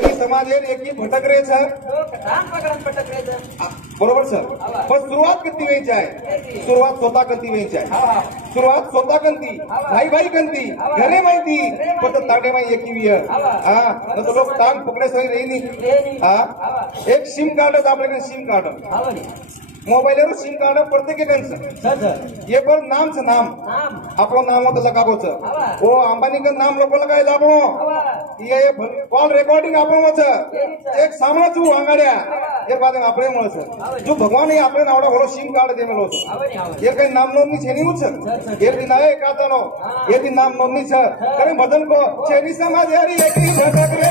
शेनी समाज एकी भटक रे सर बरोबर सर पण सुरुवात कधी व्हायची आहे सुरुवात स्वतः कधी व्हायची आहे सुरुवात स्वतः कंती भाई भाई कंती घरे माहिती फक्त ताटे माही एकी विय हा न तो लोक टांग पकडे सही रेनी हा एक सिम कार्ड आपल्याकडे सिम कार्ड मोबाईलवर सिम कार्ड प्रत्येकाचं ये पण नामचं नाम आपलं नाम होतं लगावचं ओ अंबानी का नाम लोक लगाय लाभो ये कॉल रेकॉर्डिंग आपण होतं एक सामाचू आंगाड्या ये बाद આપણે મળશે જો ભગવાન આપણે નાવડા હોલો સિમ કાર્ડ દેમેલો છે એ કઈ નામ નોંધની છે ની મુછ એ દિન આય કાતનો એ દિન નામ નોંધની છે કરે ભજન કો છેની સમાજ યારી એકી ભટક રે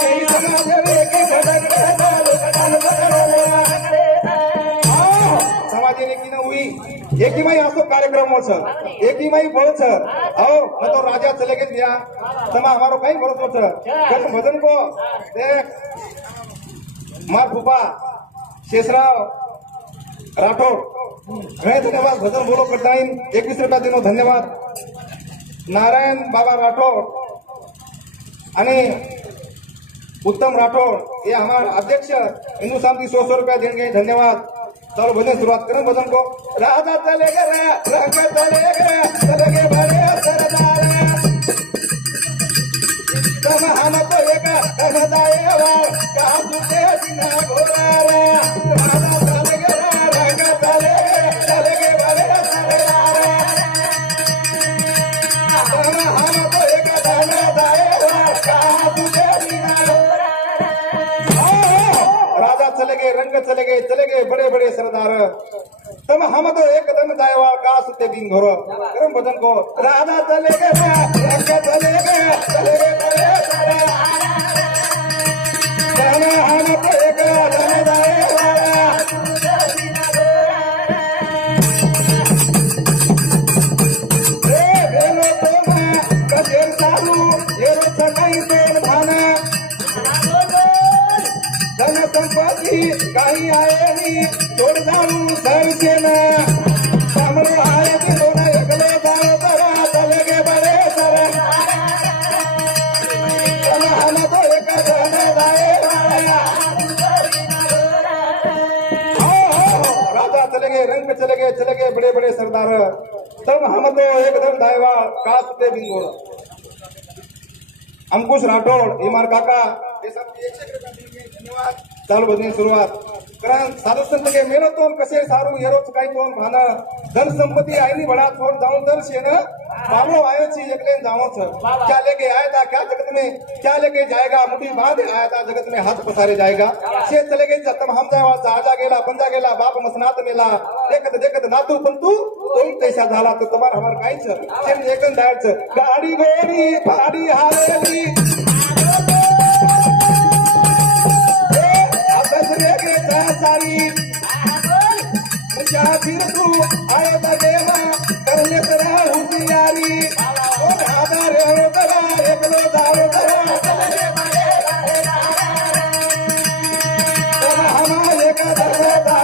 છેની સમાજ યારી એકી ભટક રે समाज एकी न हुई एकी माई असो कार्यक्रम हो छ एकी माई बळ छ आओ न तो राजा चले गए दिया समा हमारो कई भरोसा छ कल भजन को देख मार फूफा शेषराव राठौर घणे धन्यवाद भजन बोलो करताइन 21 रुपया दिनो धन्यवाद नारायण बाबा राठौर आणि उत्तम राठौर ये हमारे अध्यक्ष हिंदू शांति 100 रुपया देंगे धन्यवाद चलो भजन शुरुआत करें भजन को राधा चले गए चले गए बड़े सरदार हम तो एक कहा तुझे बिना घोड़ा राधा चले गए बड़े सरदार हम तो एक कहा तुझे बिना राजा चले गए बड़े बड़े सरदार तम हम तो एकदम जायवा का सुते दिन घोर करम भजन को राधा चले गए बड़े सरदार हम तो एकदम जायवा रे भेलो तो मैं कदेर सारू ये सकाई तेल भाना धन संपत्ति काही आए नहीं छोड़ जाऊं सर से न सामने आए दिनों ने अगले दारों तरा चले गए बड़े सर हम तो एक धन दाए राजा चले गए रंग चले गए बड़े बड़े सरदार तब हम तो एकदम दाएवा काटते बिंगो अंकुश राठौड़ इमार काका ये सब धन्यवाद चालू भजनी सुरुवात कारण साधू संत के मेलो तोन कसे सारू हेरोच काही तोन भाना धन संपत्ति आईनी बड़ा थोड़ जाऊं दर से न मामलो आयो छी एकले जावो छ क्या लेके आया था क्या जगत में क्या लेके जाएगा मुठी बांध आया था जगत में हाथ पसारे जाएगा से चले गए तब हम जावा आजा गेला पंजा गेला बाप मसनात मेला देखत नातू पंतु तुम तैसा झाला तो तुम्हार हमार काही छ सेम एकदम दायर छ गाड़ी गोरी फाड़ी हारेली सारी फिर तू आयो देवा करने तेरा होशियारी आधार तेरा एकलो दारो तेरा हमारे का दरवाजा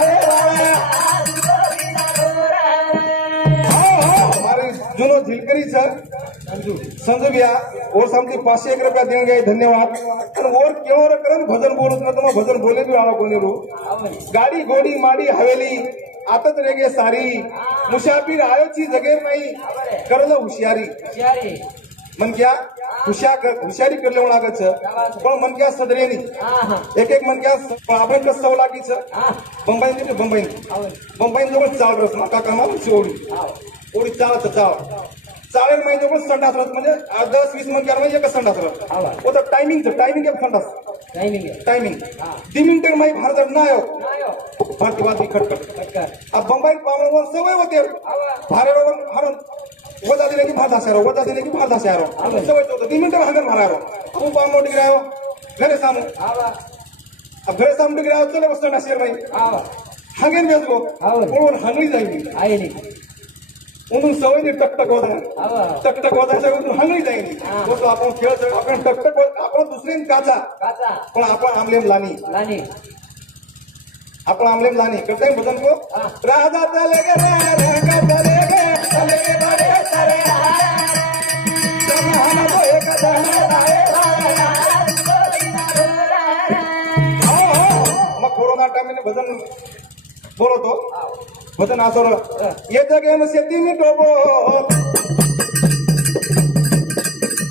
हमारे जुनो झिलकरी सर संजय भैया और समझी 501 रुपया देंगे धन्यवाद और क्यों करन भजन बोलत ना तुम भजन बोले भी वाला कोणी रो गाड़ी घोड़ी माड़ी हवेली आतत रेगे सारी मुसाफिर आयो छी जगह में करलो होशियारी मन क्या हुशारी कर लेवं लागत छ पण मन क्या सदरे नहीं एक मन क्या आपण कस सव लागी छ बंबई जो चाल रस माका कामाल ओडी चाल चालेल माहिती पण संडास म्हणजे 10-20 मन कर म्हणजे एक संडास वो तो टाइमिंग के संडास टाइमिंग 2 मिनिट में बाहर जब ना आयो बात की खटखट अब बंबई पाववर सवय होते भारे हरण वजा दिले की भार दासारो सवय तो 2 मिनिट हंगर मारारो अब पाव मोटी गिरायो घरे सामने अब घरे सामने गिरायो चले वो संडास में हंगेन बेसलो और हंगली जाएगी आई नहीं उन्होंने सवय ने टकटक होता है हंगली जाएगी वो तो आपण खेळ आपण टकटक आपण दुसरे काचा पण आपण आमलेम लानी आपण आमलेम लानी करते हैं भजन को राधा चले गए बड़े सारे हम तो एक भजन बोलवतो भजन असं ये जगेन शेती मी डोबो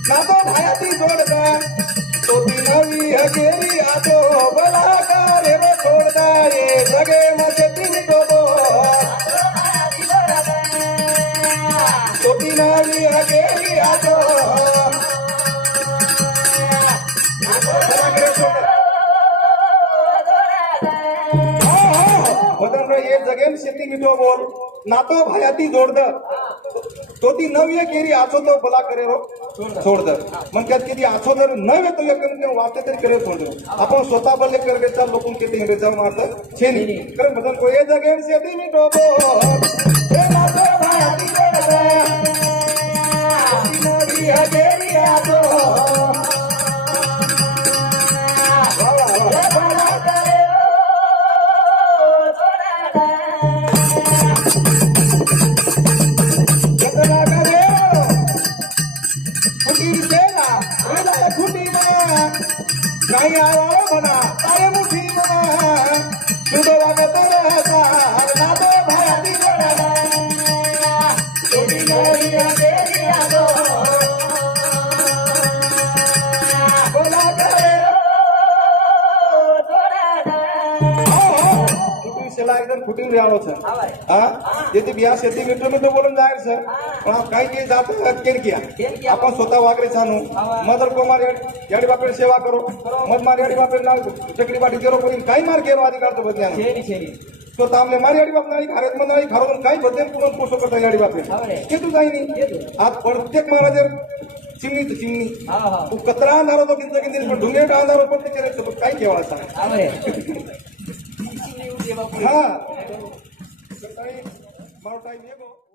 नातो भायाती जोडदा तोती नवी हकेरी आतो बलाकार रे छोडदा ये जगे म शेती मी डोबो तोती नवी हकेरी आतो ये जगेन शेती मिठो बोल नातो भायाती जोडद तो ती नव्य केरी आछो तो भला करे रो सोडद म्हणतात की आछो जर नव्हे तो एक वाचते तरी करे सोड आपण स्वतः बल्ले करगेचा लोकून किती इंग्रजा मारत छेनी कारण बदन को ये जगेन शेती मिठो बोल हे नातो भायाती जोडद नव्य केरी आछो काही आवाळो म्हणा तारे मुठी म्हणा तुझं वागत राहता नातो भायाती जोडदा तोती नवी हकेरी आतो बोला करे शेला एकदम फुटील राहावं सर हा येते बिया शेती मिठो मिठो बोलून जाईल सर पण काही काही जात केरकिया आपण स्वतः वागरे छानू मदर को मार याडी बापेर सेवा करो मत मार याडी बापेर ना चकडी बाटी केरो कोणी काही मार केरो अधिकार तो बदल्या तो तामले मार याडी बाप नाही भारत मध्ये नाही घरून काही बदल पूर्ण पोषो करता याडी बापेर के तू जाईनी आज प्रत्येक महाराज चिमणी तर चिमणी तू कचरा अंधार होतो किंच किंच पण ढुंगे अंधार होतो पण ते काही केव्हा हाँ, मारो टाइम ये को